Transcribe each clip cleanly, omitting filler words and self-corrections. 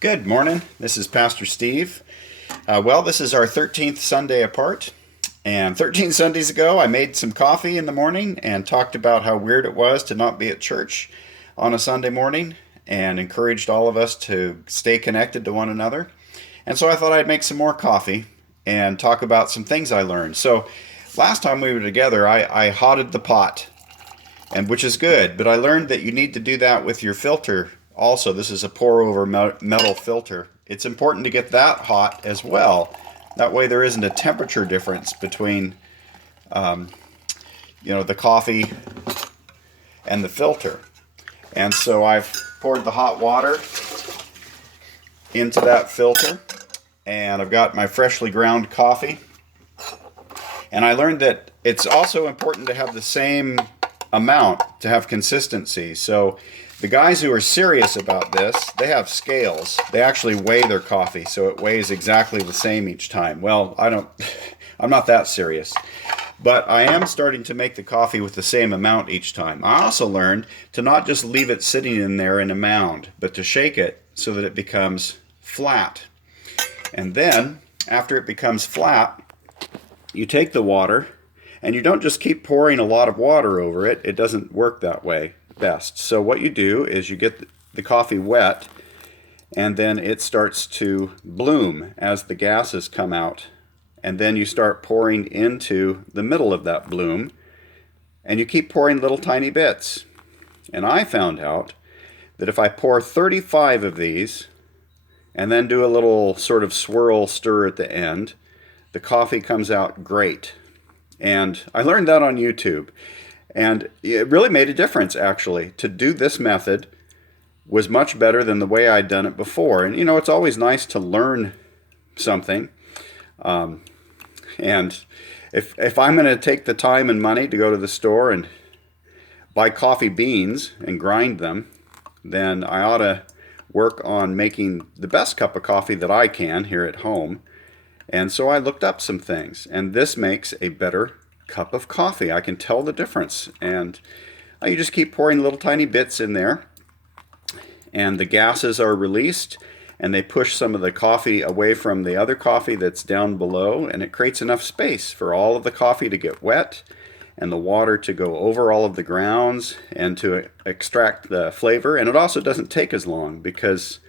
Good morning. This is Pastor Steve. This is our 13th Sunday apart. And 13 Sundays ago, I made some coffee in the morning and talked about how weird it was to not be at church on a Sunday morning and encouraged all of us to stay connected to one another. And so I thought I'd make some more coffee and talk about some things I learned. So last time we were together, I hotted the pot, and which is good, but I learned that you need to do that with your filter also. This is a pour over metal filter. It's important to get that hot as well. That way there isn't a temperature difference between the coffee and the filter. And so I've poured the hot water into that filter, and I've got my freshly ground coffee. And I learned that it's also important to have the same amount to have consistency. So the guys who are serious about this, they have scales. They actually weigh their coffee, so it weighs exactly the same each time. Well, I'm not that serious. But I am starting to make the coffee with the same amount each time. I also learned to not just leave it sitting in there in a mound, but to shake it so that it becomes flat. And then, after it becomes flat, you take the water, and you don't just keep pouring a lot of water over it. It doesn't work that way best. So what you do is you get the coffee wet, and then it starts to bloom as the gases come out. And then you start pouring into the middle of that bloom, and you keep pouring little tiny bits. And I found out that if I pour 35 of these, and then do a little sort of swirl stir at the end, the coffee comes out great. And I learned that on YouTube. And it really made a difference, actually. To do this method was much better than the way I'd done it before. And, it's always nice to learn something. And if I'm going to take the time and money to go to the store and buy coffee beans and grind them, then I ought to work on making the best cup of coffee that I can here at home. And so I looked up some things, and this makes a better cup of coffee. I can tell the difference. And you just keep pouring little tiny bits in there, and the gases are released, and they push some of the coffee away from the other coffee that's down below, and it creates enough space for all of the coffee to get wet and the water to go over all of the grounds and to extract the flavor. And it also doesn't take as long because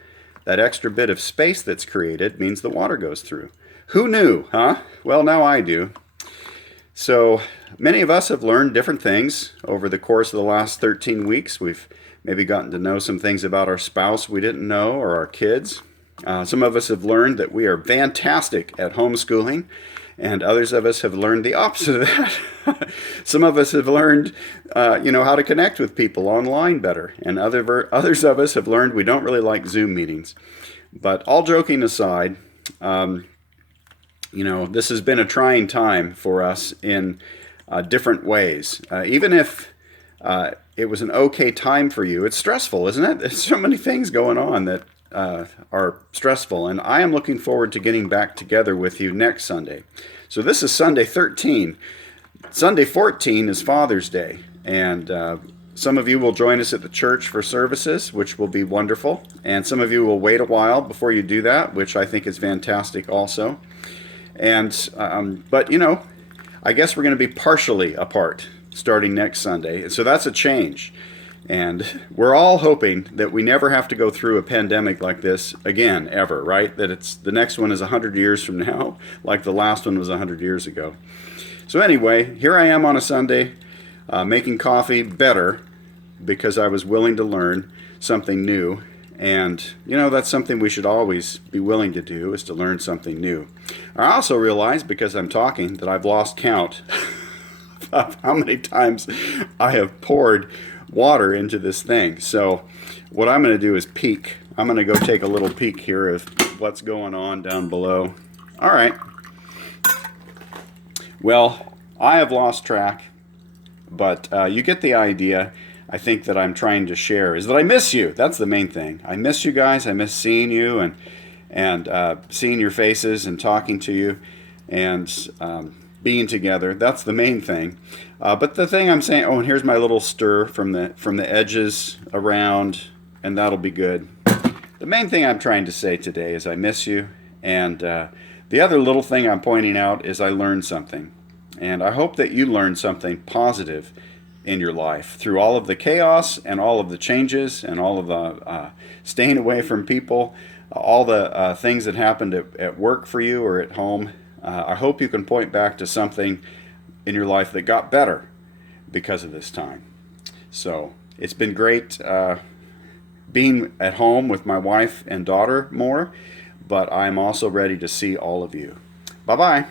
that extra bit of space that's created means the water goes through. Who knew, huh? Well, now I do. So many of us have learned different things over the course of the last 13 weeks. We've maybe gotten to know some things about our spouse we didn't know, or our kids. Some of us have learned that we are fantastic at homeschooling, and others of us have learned the opposite of that. Some of us have learned, how to connect with people online better, and others of us have learned we don't really like Zoom meetings. But all joking aside, this has been a trying time for us in different ways. Even if it was an okay time for you, it's stressful, isn't it? There's so many things going on that are stressful. And I am looking forward to getting back together with you next Sunday. So this is Sunday 13. Sunday 14 is Father's Day. And some of you will join us at the church for services, which will be wonderful. And some of you will wait a while before you do that, which I think is fantastic also. And but I guess we're going to be partially apart starting next Sunday. So that's a change. And we're all hoping that we never have to go through a pandemic like this again, ever, right? That the next one is 100 years from now, like the last one was 100 years ago. So anyway, here I am on a Sunday making coffee better because I was willing to learn something new. And, that's something we should always be willing to do, is to learn something new. I also realize, because I'm talking, that I've lost count of how many times I have poured water into this thing. So what I'm going to do is peek. I'm going to go take a little peek here of what's going on down below. All right. Well, I have lost track, but you get the idea. I think that I'm trying to share is that I miss you. That's the main thing. I miss you guys. I miss seeing you and seeing your faces and talking to you and being together. That's the main thing. But the thing I'm saying, and here's my little stir from the edges around, and that'll be good. The the main thing I'm trying to say today is I miss you. And the other little thing I'm pointing out is I learned something. And I hope that you learned something positive in your life through all of the chaos and all of the changes and all of the staying away from people, all the things that happened at work for you or at home. I hope you can point back to something in your life that got better because of this time. So it's been great being at home with my wife and daughter more, but I'm also ready to see all of you. Bye-bye.